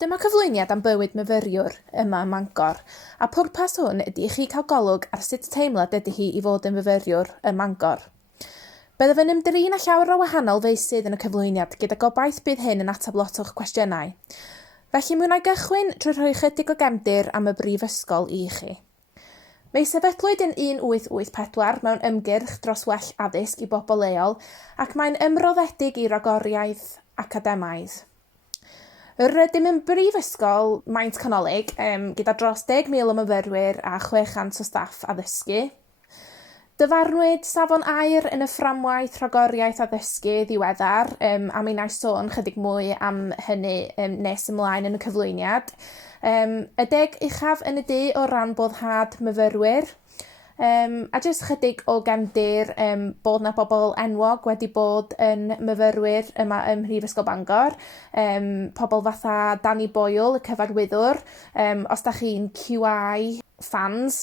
Dyma cyflwyniad am bywyd myfyriwr yma ym Mangor, a pwrpas hwn ydy i chi cael golwg ar sut teimlad ydy hi i fod yn myfyriwr ym Mangor. Byddaf yn ymdrin â llawer o wahanol feysydd yn y cyflwyniad gyda gobaith bydd hyn yn ateb lot o'ch cwestiynau. Felly mi wna i gychwyn trwy rhoi chydig o gefndir am y Mhrifysgol i chi. Mae sefydlwyd yn 1884 mewn ymgyrch dros well addysg i bobl leol ac mae'n ymroddedig i ragoriaeth academaidd. Rydym yn brifysgol maint canolig gyda dros 10,000 o myfyrwyr a 600 o staff addysgu. Dyfarnwyd safon aur yn y fframwaith rhagoriaeth addysgu ddiweddar a mi wna i sôn chydig mwy am hynny nes ymlaen yn y cyflwyniad. Y 10 uchaf yn y de o ran boddhad myfyrwyr. A jyst chydig o gefndir bod na bobl enwog wedi bod yn myfyrwyr yma ym Mhrifysgol Bangor. Pobl fatha Danny Boyle, y cyfarwyddwr, os da chi'n QI fans,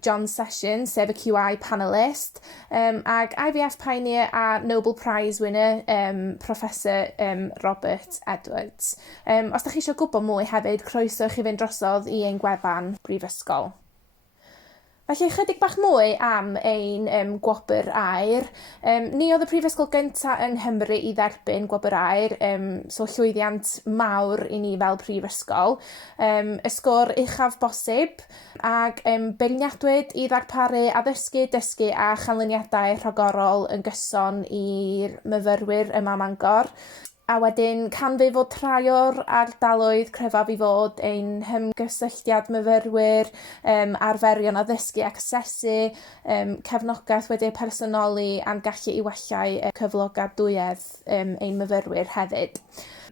John Sessions, sef y QI panelist, ag IVF pioneer a Nobel Prize winner, Professor Robert Edwards. Os da chi eisiau gwybod mwy hefyd, croeso chi fynd drosodd i ein gwefan brifysgol. Felly chydig bach mwy am ein gwobr aur. Ni oedd y prifysgol gyntaf yng Nghymru i dderbyn gwobr aur, so llwyddiant mawr i ni fel prifysgol. Y sgôr uchaf bosib ac beirniadwyd i ddarparu addysgu, dysgu a chanlyniadau rhagorol yn gyson i'r myfyrwyr yma Mangor. A wedyn canfu fod rhai o'r ardaloedd cryfaf i fod ein hymgysylltiad myfyrwyr, arferion addysgu ac asesu, cefnogaeth wedi'i personoli a'n gallu i wellai cyflogadwyedd ein myfyrwyr hefyd.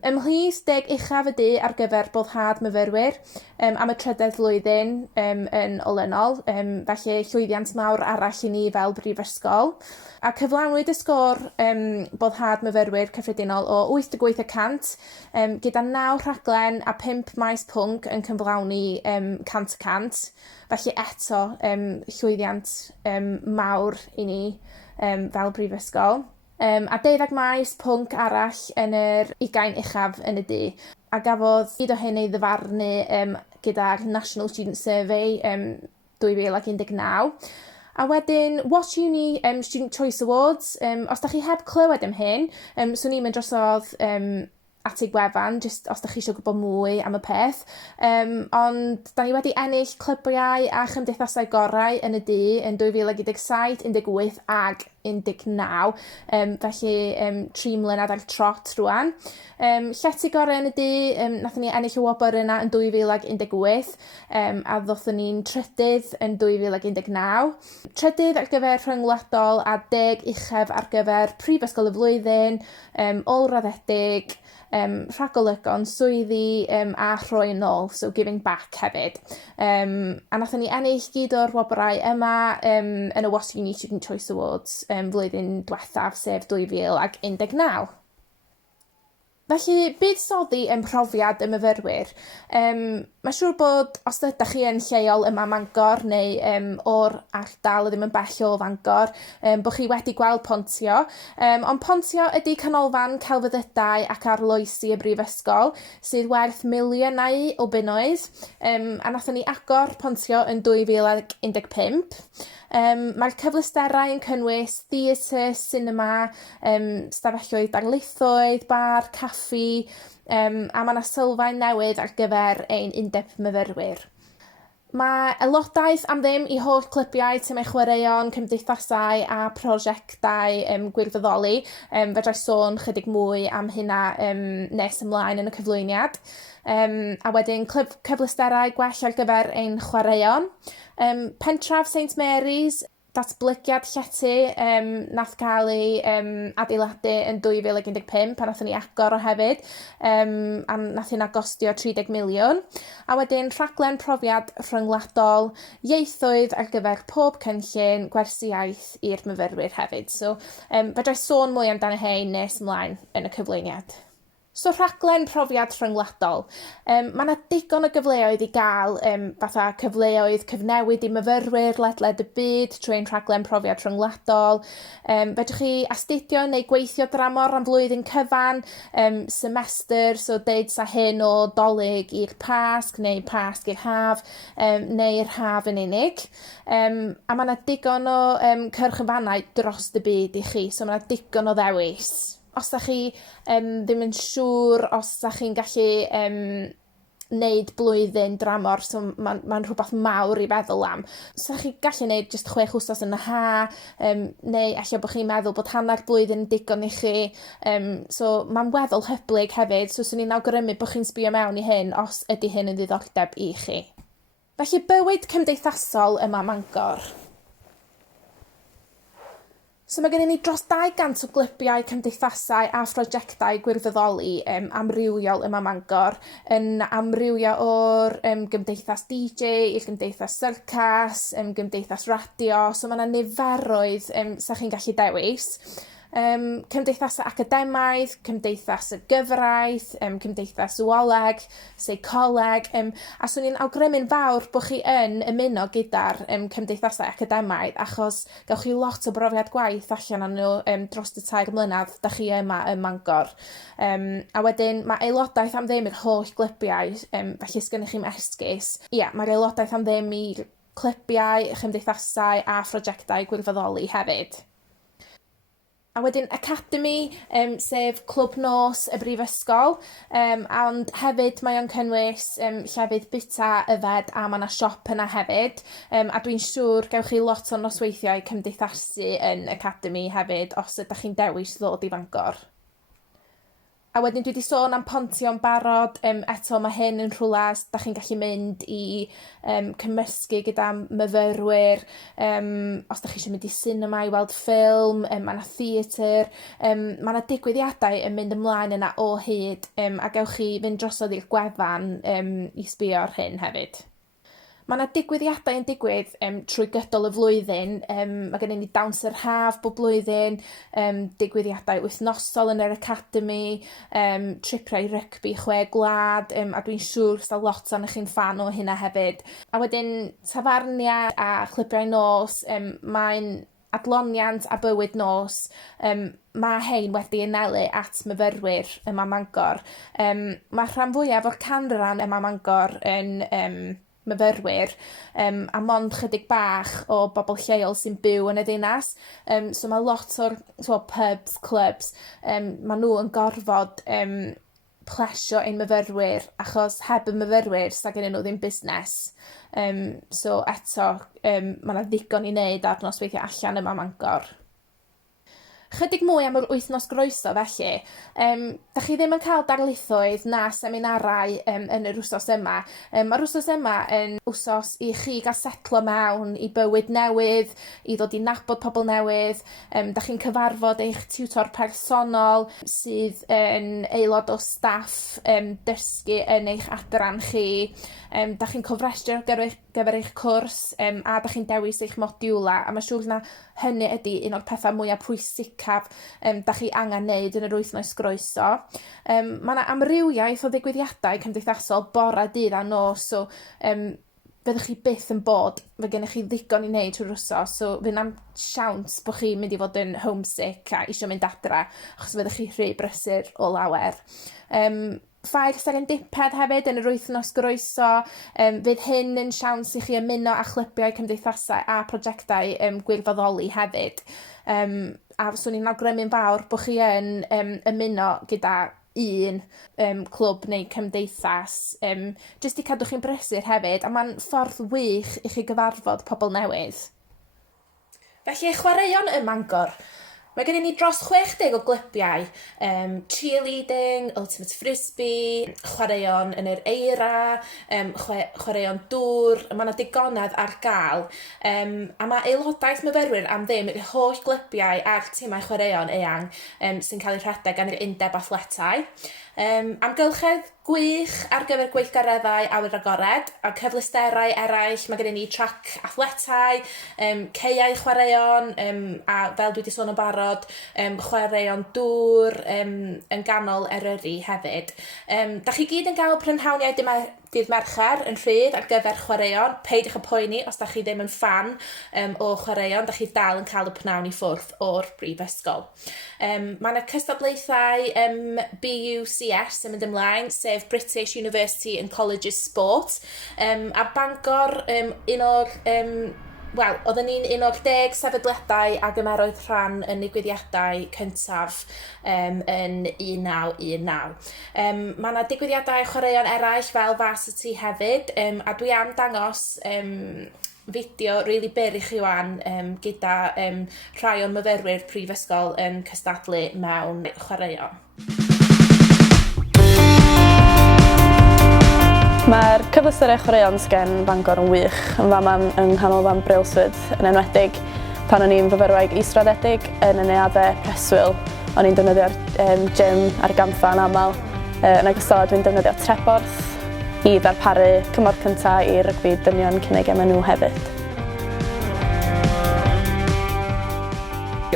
Ymhlith 10 uchaf y de ar gyfer boddhad myfyrwyr am y trydydd flwyddyn yn olynol, felly llwyddiant mawr arall i ni fel brifysgol. A cyflawnwyd y sgôr boddhad myfyrwyr cyffredinol o 88%, gyda 9 rhaglen a 5 maes pwnc yn cyflawni 100%. Felly eto llwyddiant mawr i ni fel brifysgol. A 12 maes pwnc arall yn yr 20 uchaf yn y de. A gafodd hyd o hyn ei ddyfarnu gyda'r National Student Survey 2019. A wedyn, What Uni Student Choice Awards, os da chi heb clywed am hyn, swn i'n mynd drosodd at ei gwefan, just os da chi eisiau gwybod mwy am y peth. Ond da ni wedi ennill clybiau a chymdeithasau gorau yn y de yn 2017, 18 ag 19. Felly 3 mlynedd ar trot rwan. Llety gorau yn y de, nathon ni ennill y wobr yna yn 2018 a ddothon ni'n trydydd yn 2019. Trydydd ar gyfer rhyngwladol a 10 uchaf ar gyfer prifysgol y flwyddyn, olraddedig, rhagolygon, swyddi a rhoi yn ôl, so giving back hefyd. A nathon ni ennill gyd o'r wobrau yma yn y What Uni Student Choice Awards flwyddyn diwethaf, sef 2019. Felly, buddsoddi yn profiad y myfyrwyr. Mae'n siŵr bod os ydych chi yn lleol yma Mangor neu o'r ardal ddim yn bell o Fangor, bod chi wedi gweld pontio. Ond pontio ydy canolfan celfyddydau ac arloesi y brifysgol sydd werth miliynau o bunnoedd. A nathon ni agor pontio yn 2015. Mae'r cyfleusterau yn cynnwys theatr, cinema, stafelloedd darlithoedd, bar, caffi, a mae yna sylfaen newydd ar gyfer ein undeb myfyrwyr. Mae aelodaeth am ddim i holl clybiau, tymau chwaraeon, cymdeithasau a prosiectau gwirfoddoli. Fedrai sôn chydig mwy am hynna nes ymlaen yn y cyflwyniad. A wedyn cyfleusterau gwell ar gyfer ein chwaraeon. Pentref St Mary's, datblygiad llety nath cael ei adeiladu yn 2015 pan nathon ni agor o hefyd a nath hynna gostio 30 miliwn. A wedyn rhaglen profiad rhyngwladol, ieithoedd ar gyfer pob cynllun, gwersi iaith i'r myfyrwyr hefyd. So fedrai sôn mwy amdano hein nes ymlaen yn y cyflwyniad. So rhaglen profiad rhyngwladol. Mae yna digon o gyfleoedd i gael fatha cyfleoedd cyfnewid i myfyrwyr ledled y byd trwy'n rhaglen profiad rhyngwladol. Fedrwch chi astudio neu gweithio dramor am flwyddyn cyfan, semestr, so deud sa hyn o dolyg i'r pasg neu pasg i'r haf, neu'r haf yn unig. A mae yna digon o cyrchfannau dros y byd i chi, so mae yna digon o ddewis. Os da chi ddim yn siŵr os da chi'n gallu wneud blwyddyn dramor, so mae'n rhywbeth mawr i feddwl am. So da chi gallu wneud just 6 wsos yn y ha, neu allan bod chi'n meddwl bod hanner blwyddyn yn digon i chi. So mae'n weddol hyblyg hefyd, so swn i'n awgrymu bod chi'n sbio mewn i hyn os ydy hyn yn ddiddordeb i chi. Felly bywyd cymdeithasol yma Mangor. So mae gennym ni dros 200 o glybiau, cymdeithasau a phrosiectau gwirfoddoli amrywiol yma Mangor, yn amrywio o'r gymdeithas DJ i'r gymdeithas syrcas, gymdeithas radio, so mae yna niferoedd sa chi'n gallu dewis. Cymdeithasau academaidd, cymdeithas y gyfraith, cymdeithas woleg, seicoleg, a swn i'n awgrymu'n fawr bod chi yn ymuno gyda'r cymdeithasau academaidd achos gawch chi lot o brofiad gwaith allan o'n nhw dros y 3 mlynedd da chi yma ym Mangor. A wedyn mae aelodaeth am ddim i'r holl glybiau, felly sgynnych chi'n esgus. Ia, mae'r aelodaeth am ddim i'r clybiau, chymdeithasau a phrosiectau gwirfoddoli hefyd. A wedyn Academy, sef clwb nos y Mhrifysgol, ond hefyd mae o'n cynnwys llefydd bita, yfed a mae yna siop yna hefyd. A dwi'n siŵr gewch chi lot o nosweithiau cymdeithasu yn Academy hefyd os ydych chi'n dewis ddod i Bangor. A wedyn dwi wedi sôn am pontio'n barod, eto mae hyn yn rhywle da chi'n gallu mynd i cymysgu gyda myfyrwyr, os da chi eisiau mynd i cinema i weld ffilm, mae yna theatr, mae yna digwyddiadau yn mynd ymlaen yna o hyd, a gewch chi fynd drosodd i'r gwefan i sbio ar hyn hefyd. Mae yna digwyddiadau yn digwydd trwy gydol y flwyddyn. Mae gennym ni dawns yr haf bob blwyddyn, digwyddiadau wythnosol yn yr Academy, tripiau rygbi 6 gwlad, a dwi'n siŵr sa lot o'n chi'n fan o hynna hefyd. A wedyn tafarniad a chlybiau nos, mae'n adloniant a bywyd nos, mae hein wedi anelu at myfyrwyr yma Mangor. Mae rhan fwyaf o'r canran yma Mangor yn myfyrwyr, a mond chydig bach o bobl lleol sy'n byw yn y ddinas. So mae lot o'r pubs, clubs, maen nhw yn gorfod plesio ein myfyrwyr, achos heb y myfyrwyr sa gennyn nhw ddim busnes. So eto, mae yna ddigon i wneud ar nosweithio allan yma Mangor. Chydig mwy am yr wythnos groeso felly. Da chi ddim yn cael darlithoedd na seminarau yn yr wsos yma. Mae'r wsos yma yn wsos i chi gael setlo mewn i bywyd newydd, i ddod i nabod pobl newydd. Da chi'n cyfarfod eich tiwtor personol sydd yn aelod o staff dysgu yn eich adran chi. Da chi'n cofrestru gyfer eich cwrs, a da chi'n dewis eich modiwla, a mae siŵr na hynny ydy un o'r pethau mwyaf pwysicaf da chi angen wneud yn yr wythnos groeso. Mae yna amrywiaeth o ddigwyddiadau cymdeithasol bore, dydd a nos, so fyddwch chi byth yn bod, fe gennych chi ddigon i wneud trwy'r wsos, so fydd yna'n siawns bod chi'n mynd i fod yn homesick a eisiau mynd adra, achos fyddwch chi rhy brysur o lawer. Ffair serendipedd hefyd yn yr wythnos groeso, fydd hyn yn siawns i chi ymuno â chlybiau cymdeithasau a prosiectau gwirfoddoli hefyd. A swn i'n awgrymu'n fawr bod chi yn ymuno gyda un clwb neu cymdeithas, jyst i cadw chi'n brysur hefyd, a mae'n ffordd wych i chi gyfarfod pobl newydd. Felly chwaraeon ym Mangor. Mae gennym ni dros 60 o glybiau, cheerleading, ultimate frisbee, chwaraeon yn yr eira, chwaraeon dŵr, mae yna digonedd ar gael. A mae aelodaeth myfyrwyr am ddim i'r holl glybiau a'r timau chwaraeon eang sy'n cael eu rhedeg gan yr Undeb Athletau. Amgylchedd gwych ar gyfer gweithgareddau awyr agored a cyfleusterau eraill. Mae gennym ni trac athletau, ceiau chwaraeon a fel dwi wedi sôn yn barod, chwaraeon dŵr yn ganol Eryri hefyd. Da chi gyd yn gael prynhawniau dydd Mercher yn rhydd ar gyfer chwaraeon. Peidiwch y poeni os da chi ddim yn fan o chwaraeon, da chi dal yn cael y pnawn i ffwrdd o'r Mhrifysgol. Mae yna cystadlaethau BUCS yn mynd ymlaen, sef British University and Colleges Sport. A Bangor, oedden ni'n un o'r 10 sefydliadau a gymeroedd rhan yn digwyddiadau cyntaf yn 1919. Mae yna digwyddiadau chwaraeon eraill fel varsity hefyd, a dwi am dangos fideo rili byr i chi wan gyda rhai o'n myfyrwyr Mhrifysgol yn cystadlu mewn chwaraeon. Mae'r cyfleusterau chwaraeon sgen Bangor yn wych yn fama yng nghanolfan Brailsford yn enwedig pan o'n i'n fyfyrwraig israddedig yn y neuaddau preswyl. O'n i'n defnyddio'r gym a'r gampfa yn aml. Yn ogystal dwi'n defnyddio treborth i ddarparu cymorth cyntaf i rygbi dynion cyn eu gemau nhw hefyd.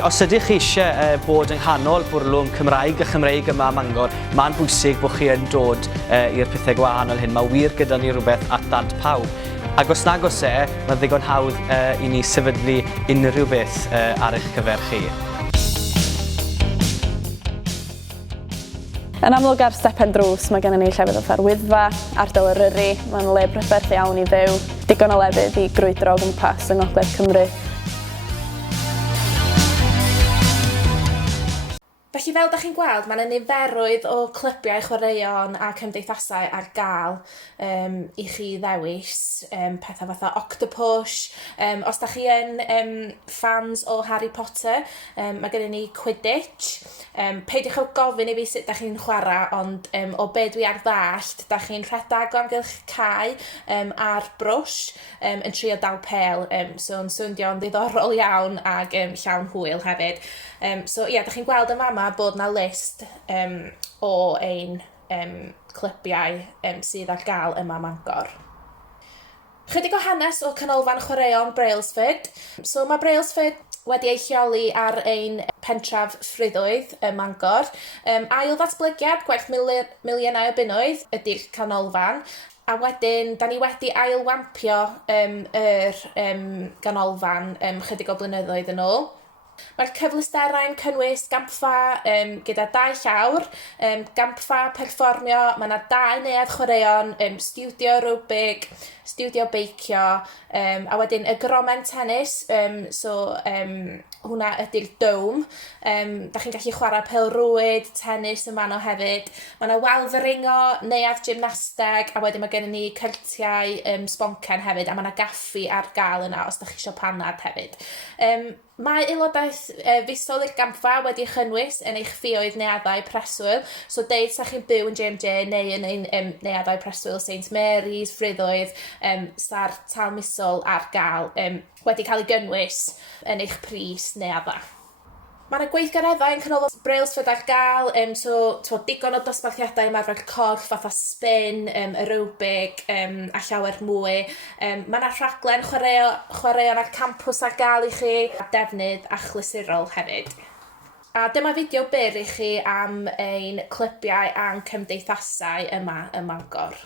Os ydych chi eisiau bod yng nghanol bwrlwm Cymraeg a Chymreig yma Mangor, mae'n bwysig bod chi yn dod i'r pethau gwahanol hyn. Mae wir gyda ni rhywbeth at dant pawb. Ac os nag oes mae'n ddigon hawdd i ni sefydlu unrhyw beth ar eich cyfer chi. Yn amlwg ar stepen drws mae gennym ni llefydd fatha'r Wyddfa, ardal Eryri, mae'n le brydferth iawn i fyw, digon o lefydd i grwydro o gwmpas yng Ngogledd Cymru. Felly fel da chi'n gweld, mae yna niferwydd o clybiau chwaraeon a cymdeithasau ar gael i chi ddewis pethau fatha Octopus. Os da chi yn fans o Harry Potter, mae gennym ni Quidditch. Peidiwch o gofyn i fi sut da chi'n chwarae, ond o be dwi ar ddallt, da chi'n rhedeg o amgylch cae a'r brwsh yn trio dal pel. So yn swnio'n ddiddorol iawn ac llawn hwyl hefyd. Da chi'n gweld yn fama bod na list o ein clybiau sydd ar gael yma Mangor. Chydig o hanes o canolfan chwaraeon Brailsford. So mae Brailsford wedi ei lleoli ar ein pentref Mhrifysgol ym Mangor. Ail ddatblygiad gwerth miliynau o bunnoedd ydy'r canolfan. A wedyn, da ni wedi ailwampio ganolfan chydig o blynyddoedd yn ôl. Mae'r cyfleusterau'n cynnwys gampfa gyda 2 llawr, gampfa perfformio, mae yna 2 neuadd chwaraeon, studio aerobig, studio beicio, a wedyn y gromen tennis, hwnna ydy'r dome. Da chi'n gallu chwarae pêl-rwyd, tennis yn fanno hefyd. Mae yna walfyringo, neuadd gymnasteg, a wedyn mae gennym ni cyrtiau sboncen hefyd, a mae yna gaffi ar gael yna os da chi eisiau panad hefyd. Mae aelodaeth fusol i'r gampfa wedi chynnwys yn eich ffïoedd neuaddau preswyl. So deud sa chi'n byw yn JMJ neu yn ein neuaddau preswyl St Mary's, Mhrifysgol, sa'r talmisol ar gael wedi cael ei gynnwys yn eich pris neuaddau. Mae yna gweithgareddau yn canolfan Brailsford ar gael, digon o dosbarthiadau ymarfer corff fatha spin, aerobig a llawer mwy. Mae yna rhaglen chwaraeon ar campws ar gael i chi, a defnydd achlysurol hefyd. A dyma fideo byr i chi am ein clybiau a'n cymdeithasau yma ym Mangor.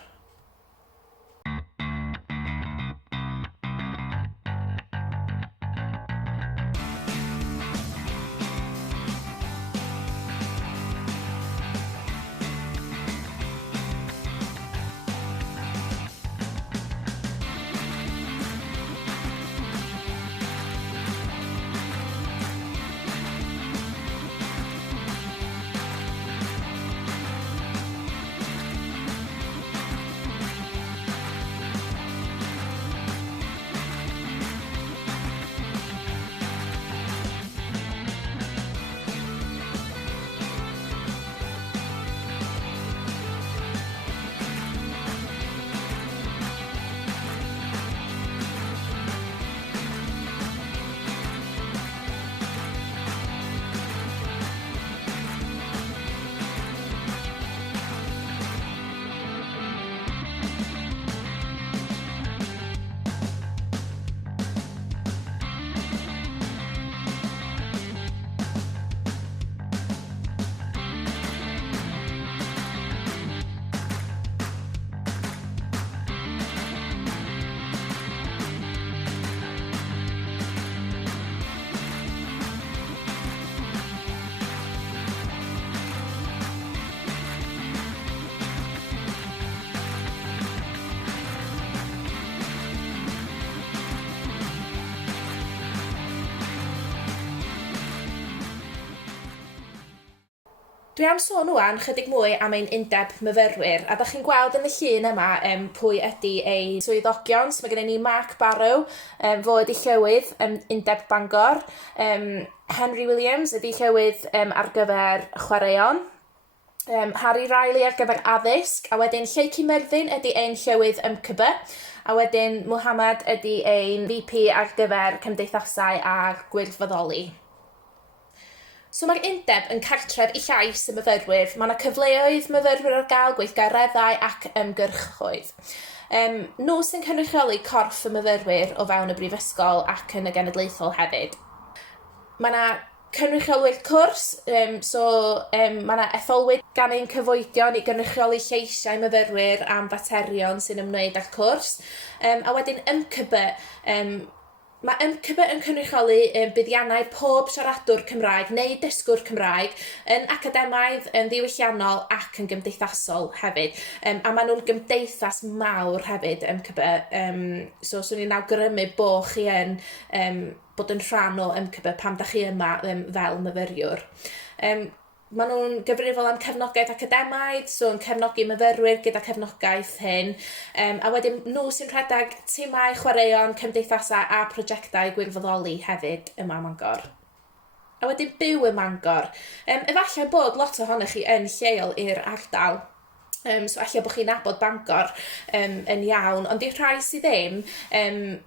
Dwi am sôn wan chydig mwy am ein undeb myfyrwyr, a da chi'n gweld yn y llun yma pwy ydy ei swyddogion. So mae gennym ni Mark Barrow, fo ydy llywydd undeb Bangor. Henry Williams ydy llywydd ar gyfer chwaraeon. Harry Riley ar gyfer addysg, a wedyn Lleucu Myrddin ydy ein llywydd MCB, a wedyn Muhammad ydy ein VP ar gyfer cymdeithasau a gwirfoddoli. So mae'r undeb yn cartref i llais y myfyrwyr. Mae yna cyfleoedd myfyrwyr ar gael, gweithgareddau ac ymgyrchoedd. Nhw sy'n cynrychioli corff y myfyrwyr o fewn y brifysgol ac yn y genedlaethol hefyd. Mae yna cynrychiolwyr cwrs, mae yna etholwyr gan ein cyfoedion i gynrychioli lleisiau myfyrwyr am faterion sy'n ymwneud â'r cwrs. A wedyn MCB, mae MCB yn cynrychioli buddiannau pob siaradwr Cymraeg neu dysgwr Cymraeg yn academaidd, yn ddiwylliannol ac yn gymdeithasol hefyd. A maen nhw'n gymdeithas mawr hefyd, MCB. So, swn i'n awgrymu bod chi yn bod yn rhan o MCB pam da chi yma fel myfyriwr. Maen nhw'n gyfrifol am cefnogaeth academaidd, so yn cefnogi myfyrwyr gyda cefnogaeth hyn, a wedyn nhw sy'n rhedeg timau chwaraeon, cymdeithasau a prosiectau gwirfoddoli hefyd yma Mangor. A wedyn byw ym Mangor. Efallai bod lot ohonych chi yn lleol i'r ardal. So allai bod chi'n nabod Bangor yn iawn, ond i'r rhai sydd ddim,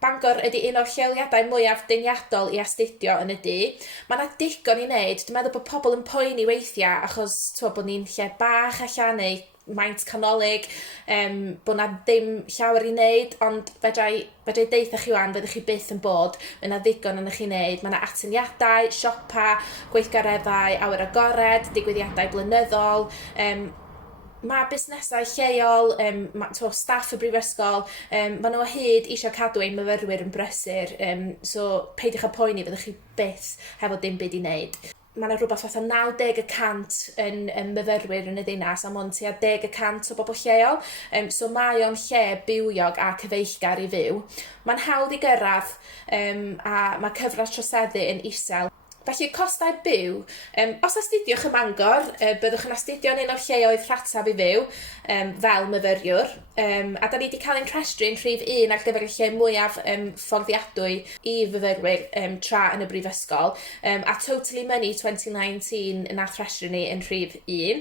Bangor ydy un o'r lleoliadau mwyaf deniadol i astudio yn y dydd. Mae yna digon i wneud. Dwi'n meddwl bod pobl yn poeni weithiau achos bod ni'n lle bach allan neu maint canolig, bod na ddim llawer i wneud, ond fedrai deitha chi wan, fyddwch chi byth yn bod, mae yna ddigon yn eich i wneud. Mae yna atyniadau, siopa, gweithgareddau, awyr agored, digwyddiadau blynyddol, mae busnesau lleol, staff y brifysgol, maen nhw o hyd eisiau cadw ein myfyrwyr yn brysur, so peidiwch â poeni fyddwch chi byth hefo dim byd i wneud. Mae yna rhywbeth fatha 90% yn myfyrwyr yn y ddinas, a mond tua 10% o bobl lleol, so mae o'n lle bywiog a cyfeillgar i fyw. Mae'n hawdd i gyrraedd, a mae cyfradd troseddu yn isel. Felly, costau byw. Os astudiwch ym Mangor, byddwch yn astudio yn un o'r lleoedd rhataf i fyw fel myfyriwr. A da ni wedi cael ein rhestru'n rhif 1 ar gyfer y lle mwyaf fforddiadwy i fyfyrwyr tra yn y brifysgol. A Totally Money 2019 yn nath rhestru ni yn rhif 1.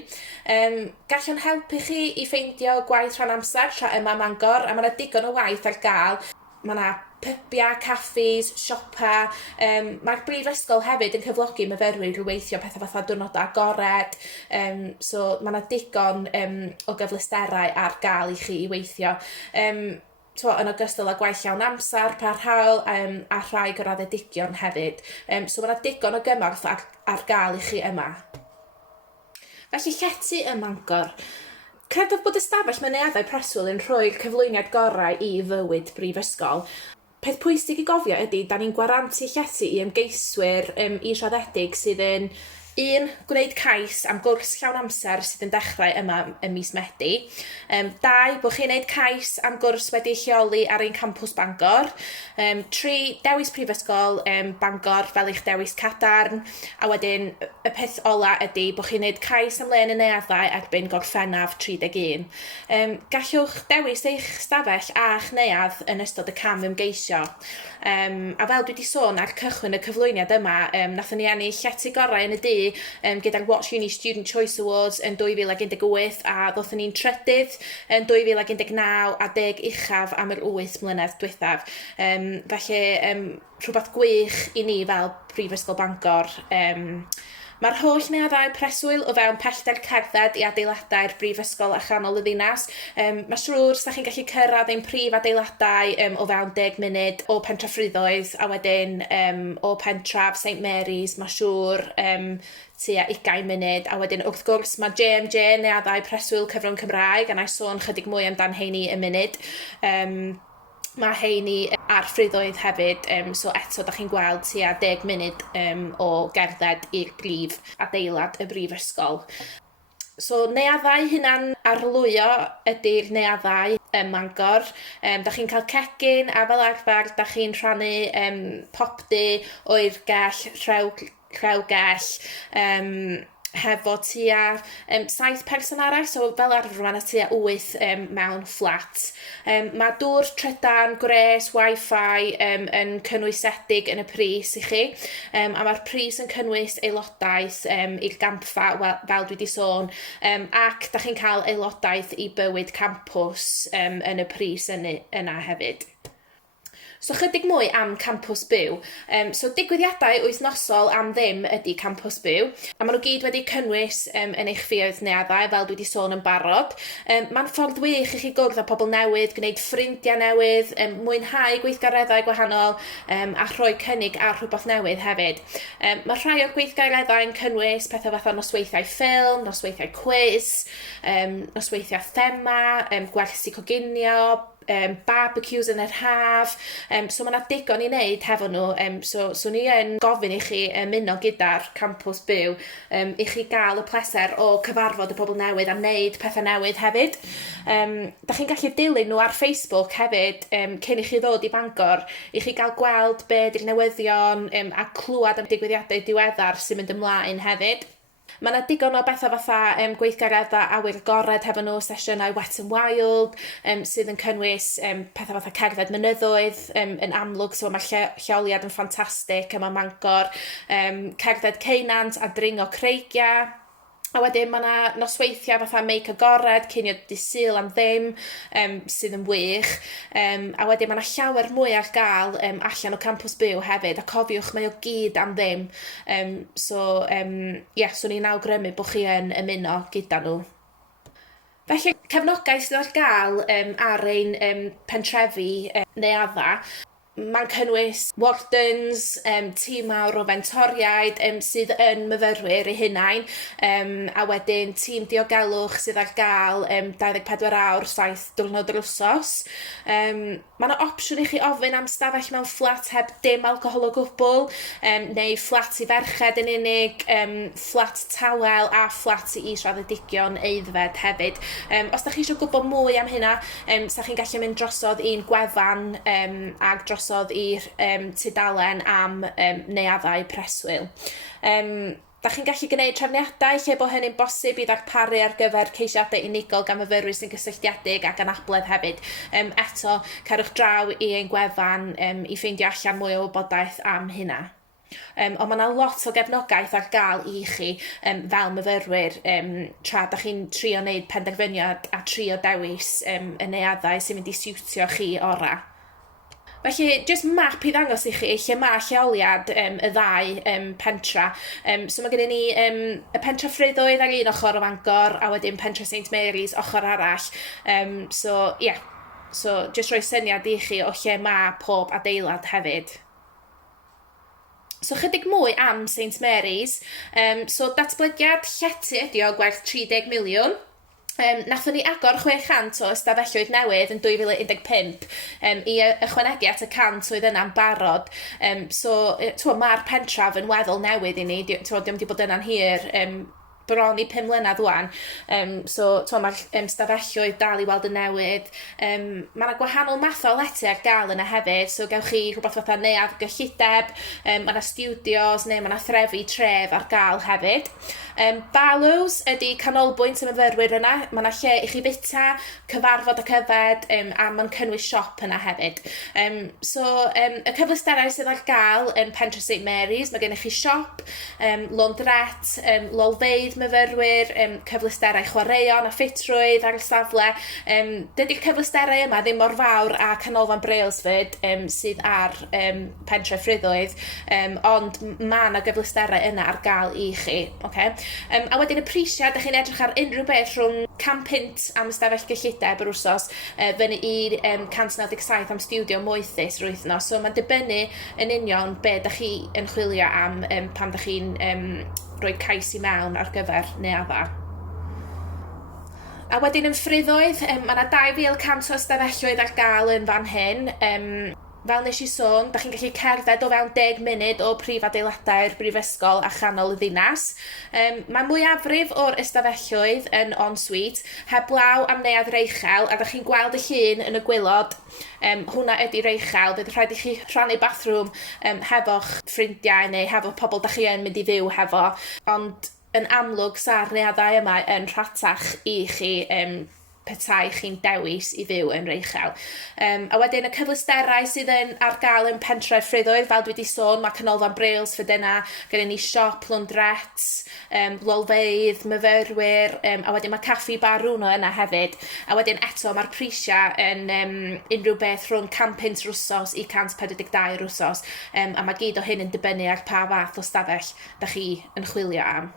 Gallwn helpu chi i ffeindio gwaith rhan amser tra yma Mangor, a mae yna digon o waith ar gael. Mae yna pybia, caffis, siopa. Mae'r brifysgol hefyd yn cyflogi myfyrwyr i weithio pethau fatha diwrnodau agored. So mae yna digon o gyfleusterau ar gael i chi i weithio. Yn ogystal â gwaith llawn amser, parhaol a rhai graddedigion hefyd. So mae yna digon o gymorth ar gael i chi yma. Felly llety ym Mangor. Credaf bod ystafell mynediadau preswyl yn rhoi'r cyflwyniad gorau i fywyd brifysgol. Peth pwysig i gofio ydy, da ni'n gwarantu llety i ymgeiswyr israddedig sydd yn 1. Gwneud cais am gwrs llawn amser sydd yn dechrau yma ym mis Medi. 2. Bod chi'n gwneud cais am gwrs wedi lleoli ar ein campws Bangor. 3. Dewis prifysgol Bangor fel eich dewis cadarn. A wedyn y peth ola ydy bod chi'n gwneud cais am le yn y neuaddau erbyn Gorffennaf 31. Gallwch dewis eich stafell a'ch neuadd yn ystod y cam ymgeisio. A fel dwi wedi sôn ar cychwyn y cyflwyniad yma, nathon ni ennill llety gorau yn y dydd gyda'r Watch Uni Student Choice Awards yn 2018 a ddothon ni'n trydydd yn 2019 a 10 uchaf am yr 8 mlynedd diwethaf. Felly, rhywbeth gwych i ni fel Prifysgol Bangor. Mae'r holl neuaddau preswyl o fewn pellter cerdded i adeiladau'r Brifysgol a chanol y ddinas. Mae siŵr os ydych chi'n gallu cyrraedd ein prif adeiladau o fewn 10 munud o pentra Ffryddoedd a wedyn o pentraf St Mary's, mae siŵr tua 20 munud, a wedyn wrth gwrs mae JMJ neuaddau preswyl cyfrwng Cymraeg, a na i sôn chydig mwy amdan heini y munud. Mae heini ar Ffryddoedd hefyd, so eto da chi'n gweld tua 10 munud o gerdded i'r brif adeilad y Brifysgol. So neuaddau hynna'n arlwyo ydy'r neuaddau ym Mangor. Da chi'n cael cegin a fel arfer da chi'n rhannu popdy, oergell, rhewgell, hefo tua 7 person arall, so fel arfer yma tua 8 mewn fflat. Mae dŵr, trydan, gwres, Wi-Fi yn cynnwysedig yn y pris i chi, a mae'r pris yn cynnwys aelodaeth i'r gampfa, fel dwi wedi sôn, ac da chi'n cael aelodaeth i bywyd campws yn y pris yna hefyd. So chydig mwy am campws byw. So digwyddiadau wythnosol am ddim ydy campws byw, a maen nhw gyd wedi cynnwys yn eich ffydd neuaddau fel dwi wedi sôn yn barod. Mae'n ffordd wych i chi gwrdd â pobl newydd, gwneud ffrindiau newydd, mwynhau gweithgareddau gwahanol a rhoi cynnig ar rhywbeth newydd hefyd. Mae rhai o'r gweithgareddau yn cynnwys pethau fatha nosweithiau ffilm, nosweithiau quiz, nosweithiau thema, gwersi coginio, barbecues yn yr haf, so mae yna digon i wneud hefo nhw, so ni yn gofyn i chi ymuno gyda'r campws byw, i chi gael y pleser o cyfarfod y pobl newydd a wneud pethau newydd hefyd. Da chi'n gallu dilyn nhw ar Facebook hefyd cyn i chi ddod i Bangor, i chi gael gweld be ydy'r newyddion a clywed am digwyddiadau diweddar sy'n mynd ymlaen hefyd. Mae yna digon o bethau fatha gweithgareddau awyr agored hefo nhw, sesiynau Wet and Wild, sydd yn cynnwys pethau fatha cerdded mynyddoedd yn amlwg, so mae'r lleoliad yn ffantastig yma Mangor, cerdded ceunant a dringo creigiau. A wedyn mae yna nosweithiau fatha meic agored, cinio dydd Sul am ddim, sydd yn wych. A wedyn mae yna llawer mwy ar gael allan o campws byw hefyd, a cofiwch mae o gyd am ddim. So ni'n awgrymu bod chi yn ymuno gyda nhw. Felly, cefnogaeth sydd ar gael ar ein pentrefi neuadda. Mae'n cynnwys wardens, tîm mawr o fentoriaid sydd yn myfyrwyr eu hunain, a wedyn tîm diogelwch sydd ar gael 24 awr, 7 diwrnod yr wsos. Mae yna opsiwn i chi ofyn am stafell mewn fflat heb dim alcohol o gwbl, neu fflat i ferched yn unig, fflat tawel a fflat i israddedigion eiddfed hefyd. Os da chi eisiau gwybod mwy am hynna, sa chi'n gallu mynd drosodd i'n gwefan ag drosodd i'r tudalen am neuaddau preswyl. Da chi'n gallu gwneud trefniadau lle bod hynny'n bosib i ddarparu ar gyfer ceisiadau unigol gan myfyrwyr sy'n gysylltiedig ac anabledd hefyd. Eto, cerwch draw i ein gwefan i ffeindio allan mwy o wybodaeth am hynna. Ond mae yna lot o gefnogaeth ar gael i chi fel myfyrwyr tra da chi'n trio wneud penderfyniad a trio dewis y neuaddau sy'n mynd i siwtio chi ora. Felly, jyst map i ddangos i chi lle mae lleoliad y ddau pentra. So mae gennym ni y pentra Ffryddoedd ar un ochr o Mangor a wedyn pentra St Mary's ochr arall. So jyst rhoi syniad i chi o lle mae pob adeilad hefyd. So chydig mwy am St Mary's. So datblygiad llety ydi o gwerth 30 miliwn. Nathon ni agor 600 o ystafelloedd newydd yn 2015 i ychwanegu at y 100 oedd yna'n barod. Mae'r pentraf yn weddol newydd i ni, diolch wedi bod yna'n hir, bron i 5 mlynedd wan. Mae'r stafelloedd dal i weld y newid. Mae yna gwahanol math o lety ar gael yna hefyd, so gewch chi rhywbeth fatha neuadd gyllideb, mae yna studios neu mae yna threfi tref ar gael hefyd. Balws ydy canolbwynt y myfyrwyr yna. Mae yna lle i chi bita, cyfarfod ac yfed, a mae'n cynnwys siop yna hefyd. Y cyfleusterau sydd ar gael yn pentra St Mary's, mae gennych chi siop, laundrette, lolfeydd, myfyrwyr, cyfleusterau chwaraeon a ffitrwydd ar y safle. Dydy'r cyfleusterau yma ddim mor fawr a canolfan Brailsford sydd ar pentre Mhrifysgol, ond mae yna gyfleusterau yna ar gael i chi. Okay? A wedyn y prisiau, ydych chi'n edrych ar unrhyw beth rhwng £100 am ystafell gyllideb yr wsos fyny i £197 am stiwdio moethus yr wythnos. So mae'n dibynnu yn union be ydych chi yn chwilio am pan ydych chi'n rhoi cais i mewn ar gyfer neuadda. A wedyn yn Mhrifysgol, mae yna 2,100 o ystafelloedd ar gael yn fan hyn. Fel nes i sôn, da chi'n gallu cerdded o fewn 10 munud o prif adeiladau'r brifysgol a chanol y ddinas. Mae mwyafrif o'r ystafelloedd yn on-suite, heblaw am neuadd reichel, a da chi'n gweld y llun yn y gwylod. Hwna ydy reichel, bydd rhaid i chi rhannu bathroom hefo'ch ffrindiau neu hefo pobl da chi yn mynd i fyw hefo. Ond yn amlwg sa'r neuaddau yma yn rhatach i chi petai chi'n dewis i fyw yn reichel. A wedyn y cyfleusterau sydd ar gael yn pentref Mhrifysgol, fel dwi wedi sôn, mae canolfan Brailsford yna, gyda ni siop, laundrets, lolfeydd, myfyrwyr, a wedyn mae caffi bar rwno yna hefyd. A wedyn eto mae'r prisiau yn unrhyw beth rhwng £100 yr wsos i £142 yr wsos, a mae gyd o hyn yn dibynnu ar pa fath o stafell da chi yn chwilio am.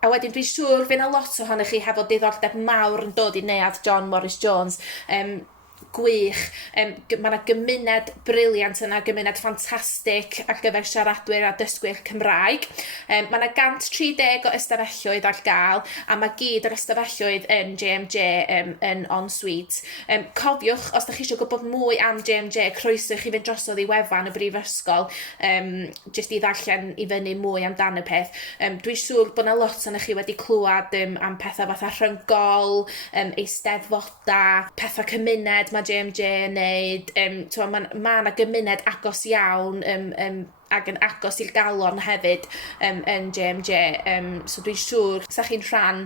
A wedyn dwi'n siŵr fydd yna lot ohonych chi hefo diddordeb mawr yn dod i neuadd John Morris Jones. Gwych. Mae yna gymuned briliant yna, gymuned ffantastig ar gyfer siaradwyr a dysgwyr Cymraeg. Mae yna 130 o ystafelloedd ar gael, a mae gyd o'r ystafelloedd yn JMJ yn on-suite. Cofiwch, os ydych chi eisiau gwybod mwy am JMJ, croeso chi fynd drosodd i wefan y brifysgol, jyst i ddarllen i fyny mwy amdano y peth. Dwi'n siŵr bod yna lot yna chi wedi clywed am pethau fatha rhyngol, eisteddfoda, pethau cymuned mae JMJ yn neud. Mae yna gymuned agos iawn ac yn agos i'r galon hefyd yn JMJ. So dwi'n siŵr, sa chi'n rhan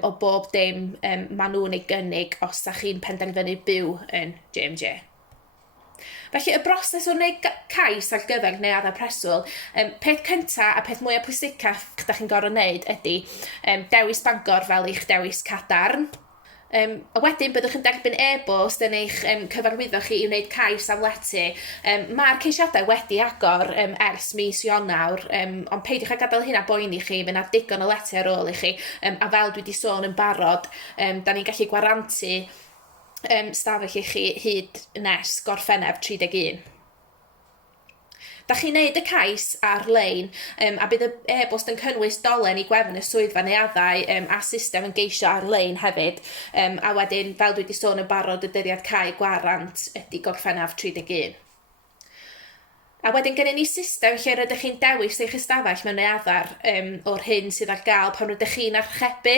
o bob dim maen nhw'n ei gynnig os sa chi'n penderfynu byw yn JMJ. Felly, y broses o wneud cais ar gyfer neuaddau preswyl, peth cyntaf a peth mwyaf pwysicaf da chi'n gorfod wneud ydy dewis Bangor fel eich dewis cadarn. A wedyn byddwch yn derbyn e-bost yn eich cyfarwyddo chi i wneud cais am lety. Mae'r ceisiadau wedi agor ers mis Ionawr, ond peidiwch â gadael hynna boeni chi, fydd yna digon o lety ar ôl i chi. A fel dwi wedi sôn yn barod, da ni'n gallu gwarantu stafell i chi hyd nes Gorffennaf 31. Da chi'n neud y cais ar-lein, a bydd y e-bost yn cynnwys dolen i gwefan y swyddfa neuaddau a system yn geisio ar-lein hefyd. A wedyn, fel dwi wedi sôn yn barod, y dyddiad cau gwarant ydy Gorffennaf 31. A wedyn gennym ni system lle rydych chi'n dewis eich ystafell mewn neuaddar o'r hyn sydd ar gael pan rydych chi'n archebu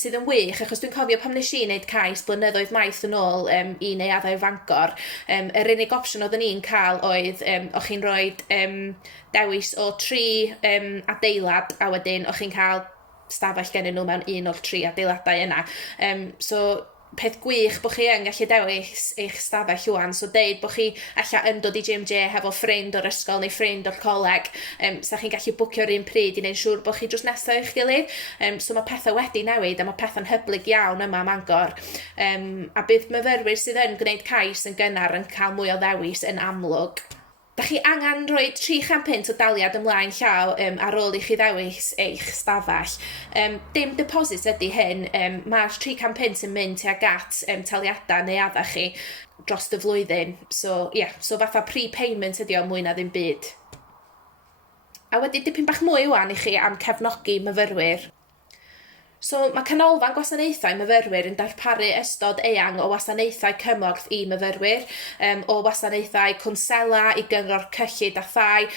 sydd yn wych, achos dwi'n cofio pam nes i wneud cais blynyddoedd maith yn ôl i neuaddau Bangor. Yr unig opsiwn oedden ni'n cael oedd o'ch chi'n rhoi dewis o 3 adeilad, a wedyn o'ch chi'n cael stafell gennyn nhw mewn un o'r 3 adeiladau yna. So peth gwych bod chi yn gallu dewis eich stafell ŵan, so deud bod chi allan yn dod i JMJ hefo ffrind o'r ysgol neu ffrind o'r coleg, so chi'n gallu bwcio'r un pryd i wneud siŵr bod chi drws nesaf i'ch gilydd. So mae pethau wedi newid a mae pethau'n hyblyg iawn yma Mangor. A bydd myfyrwyr sydd yn gwneud cais yn gynnar yn cael mwy o ddewis yn amlwg. Da chi angen rhoi 300 o daliad ymlaen llaw ar ôl i chi ddewis eich stafell. Dim deposit ydy hyn, mae'r 300 yn mynd tuag at taliadau neuaddau chi dros y flwyddyn. So fatha pre-payment ydy o mwy na ddim byd. A wedyn dipyn bach mwy wan i chi am cefnogi myfyrwyr. So mae canolfan gwasanaethau myfyrwyr yn darparu ystod eang o wasanaethau cymorth i myfyrwyr, o wasanaethau consela i gyngor cyllid a thai.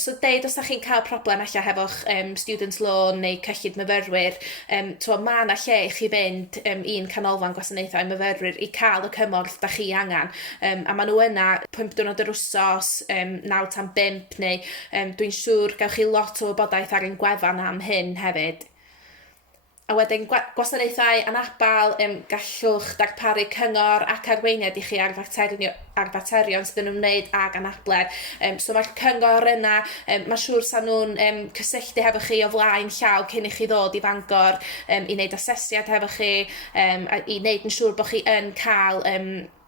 So deud os ydych chi'n cael problem allan hefo'ch student loan neu cyllid myfyrwyr, mae yna lle i chi fynd i'n canolfan gwasanaethau myfyrwyr i cael y cymorth da chi angen. A maen nhw yna 5 diwrnod yr wsos, 9 tan 5, neu dwi'n siŵr gawch chi lot o wybodaeth ar ein gwefan am hyn hefyd. A wedyn gwasanaethau anabal, gallwch darparu cyngor ac arweiniad i chi ar faterion sydd yn ymwneud ag anabledd. So mae'r cyngor yna, mae'n siŵr sa'n nhw'n cysylltu hefo chi o flaen llaw cyn i chi ddod i Bangor i wneud asesiad hefo chi, i wneud yn siŵr bod chi yn cael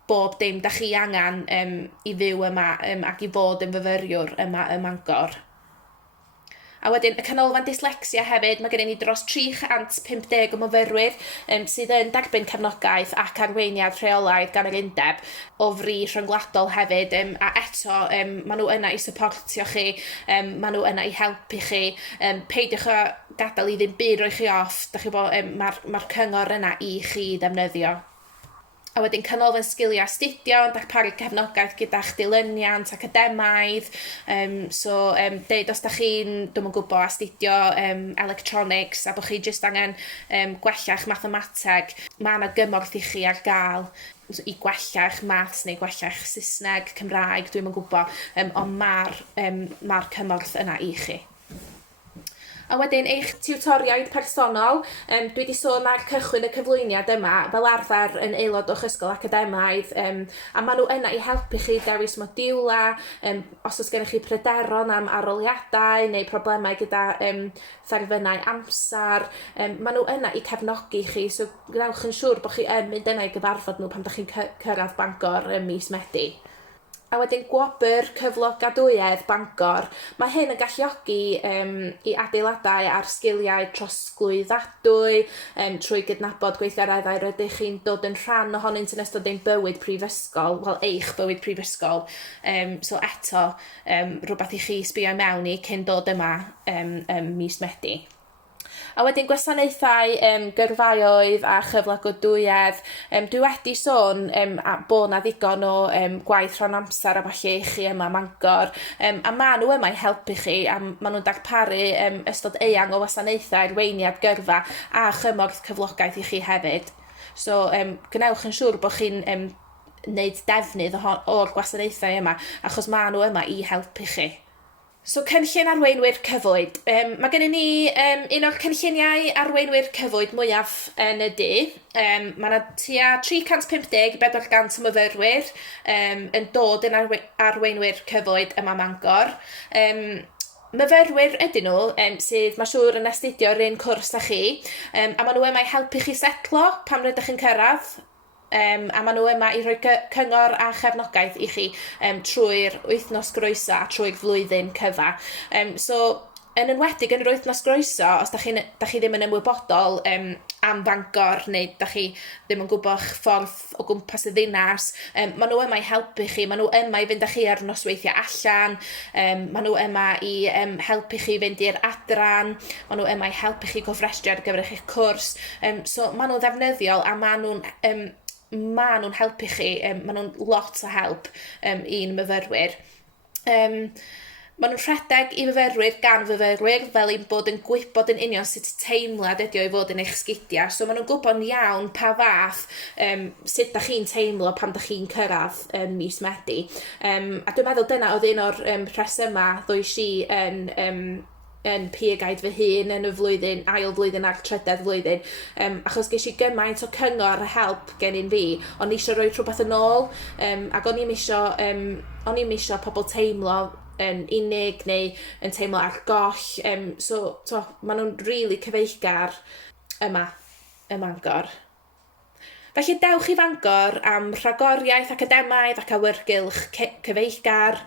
bob dim da chi angen i fyw yma ac i fod yn fyfyriwr yma ym Mangor. A wedyn, y canolfan dyslexia hefyd, mae gen i ni dros 350 o myfyrwyr sydd yn derbyn cefnogaeth ac arweiniad rheolaidd gan yr undeb o fri rhyngwladol hefyd. A eto, maen nhw yna i supportio chi, maen nhw yna i helpu chi. Peidiwch o gadael i ddim byd roi chi off, mae'r cyngor yna i chi ddefnyddio. A wedyn canolfan sgiliau astudio, yn darparu cefnogaeth gyda'ch dilyniant academaidd. Deud os da chi'n, dwi'n yn gwybod, astudio electronics a bod chi jyst angen gwella'ch mathemateg, mae yna gymorth i chi ar gael i gwella'ch maths neu gwella'ch Saesneg, Cymraeg, dwi'n yn gwybod, ond mae'r cymorth yna i chi. A wedyn eich tiwtoriaid personol, dwi wedi sôn ar cychwyn y cyflwyniad yma fel arfer yn aelod o'ch ysgol academaidd, a maen nhw yna i helpu chi dewis modiwla, os oes gennych chi pryderon am aroliadau neu problemau gyda therfynau amser, maen nhw yna i cefnogi chi, so gwnewch yn siŵr bod chi yn mynd yna i gyfarfod nhw pan ydych chi'n cyrraedd Bangor ym mis Medi. A wedyn gwobr cyflogadwyedd Bangor, mae hyn yn galluogi i adeiladau ar sgiliau trosglwyddadwy, trwy gydnabod gweithgareddau rydych chi'n dod yn rhan ohonynt yn ystod ein bywyd prifysgol, wel eich bywyd prifysgol. So eto, rhywbeth i chi sbio mewn i cyn dod yma mis Medi. A wedyn gwasanaethau gyrfaoedd a chyflogadwyedd, dwi wedi sôn bod na ddigon o gwaith rhan amser a falle i chi yma Mangor, a maen nhw yma i helpu chi, a maen nhw'n darparu ystod eang o wasanaethau, arweiniad gyrfa a chymorth cyflogaeth i chi hefyd. So gwnewch yn siŵr bod chi'n wneud defnydd o'r gwasanaethau yma, achos maen nhw yma i helpu chi. So cynllun arweinwyr cyfwyd. Mae gennym ni un o'r cynlluniau arweinwyr cyfwyd mwyaf yn y dydd. Mae yna tua 350-400 o myfyrwyr yn dod yn arweinwyr cyfwyd yma Mangor. Myfyrwyr ydyn nhw sydd mae'n siŵr yn astudio'r un cwrs â chi, a maen nhw yma i helpu chi setlo pan rydych chi'n cyrraedd. A maen nhw yma i roi cyngor a chefnogaeth i chi trwy'r wythnos groeso a trwy'r flwyddyn cyfa. So, yn enwedig yn yr wythnos groeso, os da chi ddim yn ymwybodol am Bangor neu da chi ddim yn gwybod ffordd o gwmpas y ddinas, maen nhw yma i helpu chi, maen nhw yma i fynd â chi ar nosweithiau allan, maen nhw yma i helpu chi fynd i'r adran, maen nhw yma i helpu chi gofrestru ar gyfer eich cwrs. So, maen nhw'n ddefnyddiol a maen nhw'n helpu chi, maen nhw'n lot o help i'n myfyrwyr. Maen nhw'n rhedeg i fyfyrwyr gan fyfyrwyr fel ein bod yn gwybod yn union sut teimlad ydi o i fod yn eich sgidia. So maen nhw'n gwybod iawn pa fath sut da chi'n teimlo pan da chi'n cyrraedd mis Medi. A dwi'n meddwl dyna oedd un o'r rhesymau ddwys i yn piagaid fy hun yn y flwyddyn, ail flwyddyn a'r trydedd flwyddyn, achos ges i gymaint o cyngor a help gen i fi, ond eisiau rhoi rhywbeth yn ôl, ac o'n i'm isio pobl teimlo yn unig neu yn teimlo ar goll, so maen nhw'n rili cyfeillgar yma ym Mangor. Felly dewch i Bangor am rhagoriaeth academaidd ac awyrgylch cyfeillgar,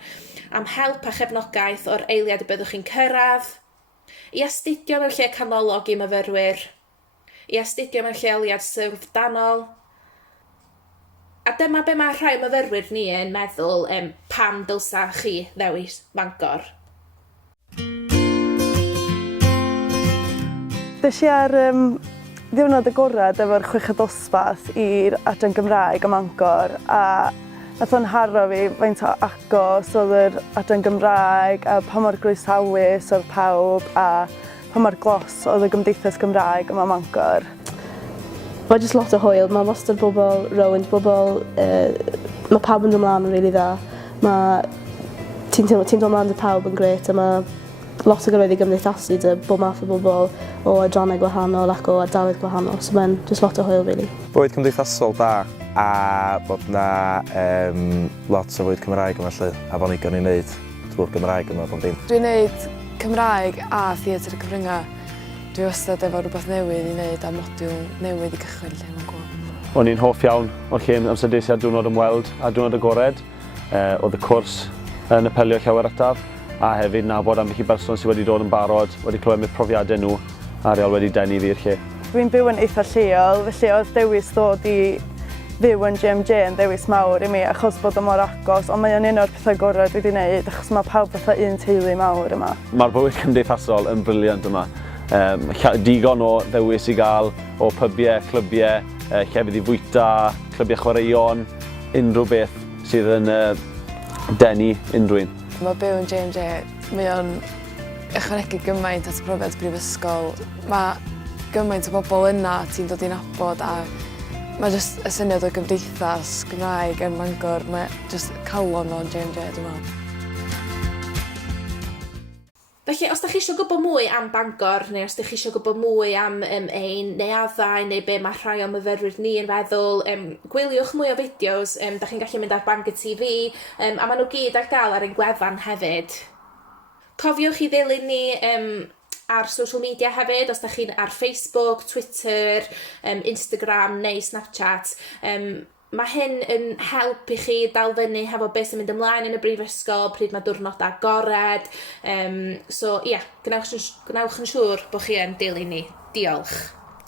am help a chefnogaeth o'r eiliad y byddwch chi'n cyrraedd, i astudio mewn lle canolog i myfyrwyr, i astudio mewn lleoliad syrfdanol. A dyma be mae rhai myfyrwyr ni yn meddwl pam dylsa chi ddewis Mangor. Des i ar ddiwrnod agorad efo'r chweched dosbarth i'r Adran Gymraeg ym Mangor, a nath o'n haro fi faint o agos oedd yr Adran Gymraeg a pa mor groesawus oedd pawb a pa mor glos oedd y Gymdeithas Gymraeg yma Mangor. Mae jyst lot o hwyl, mae wastad bobl rownd, mae pawb yn dod ymlaen yn rili dda. Ti'n dod ymlaen dy pawb yn gret a mae lot o gyrraedd i gymdeithasu dy bob math o bobl o adrannau gwahanol ac o ardaloedd gwahanol. So mae'n just lot o hwyl, really. Bywyd cymdeithasol da a bod na lot o fwyd Cymraeg yma lle a bod ni gan i wneud drwy'r Gymraeg yma bob dim. Dwi'n wneud Cymraeg a theatr y cyfryngau. Dwi wastad efo rhywbeth newydd i wneud a modiwl newydd i gychwyn lle mae'n gwybod. O'n i'n hoff iawn o'r llun amser des i ar diwrnod ymweld a diwrnod agored. Oedd y cwrs yn apelio llawer ataf a hefyd nabod ambell i berson sydd wedi dod yn barod, wedi clywed mewn profiadau nhw a real wedi denu fi'r lle. Dwi'n byw yn eitha lleol, felly oedd dewis ddod i fyw yn GMG yn dewis mawr i mi achos bod o mor agos, ond mae o'n un o'r pethau gorau dwi wedi gwneud achos mae pawb fatha un teulu mawr yma. Mae'r bywyd cymdeithasol yn briliant yma. Digon o ddewis i gael o pybiau, clybiau, llefydd i fwyta, clybiau chwaraeon, unrhyw beth sydd yn denu unrhyw un. Mae byw yn GMG, mae o'n ychwanegu gymaint at y profiad Mhrifysgol. Mae gymaint o bobl yna ti'n dod i'n nabod a mae jyst y syniad o gymdeithas Gymraeg yn Mangor, mae jyst calon o'n GMG, dwi'n meddwl. Felly, os da chi eisiau gwybod mwy am Bangor, neu os da chi eisiau gwybod mwy am ein neuaddau, neu be mae rhai o myfyrwyr ni yn feddwl, gwyliwch mwy o fideos, da chi'n gallu mynd ar Bangor TV, a maen nhw gyd ar gael ar ein gwefan hefyd. Cofiwch i ddilyn ni ar social media hefyd, os da chi'n ar Facebook, Twitter, Instagram neu Snapchat. Mae hyn yn help i chi dal fyny hefo beth sy'n mynd ymlaen yn y brifysgol, pryd mae diwrnod agored. So, ia, gwnewch yn siŵr bod chi yn dilyn ni. Diolch.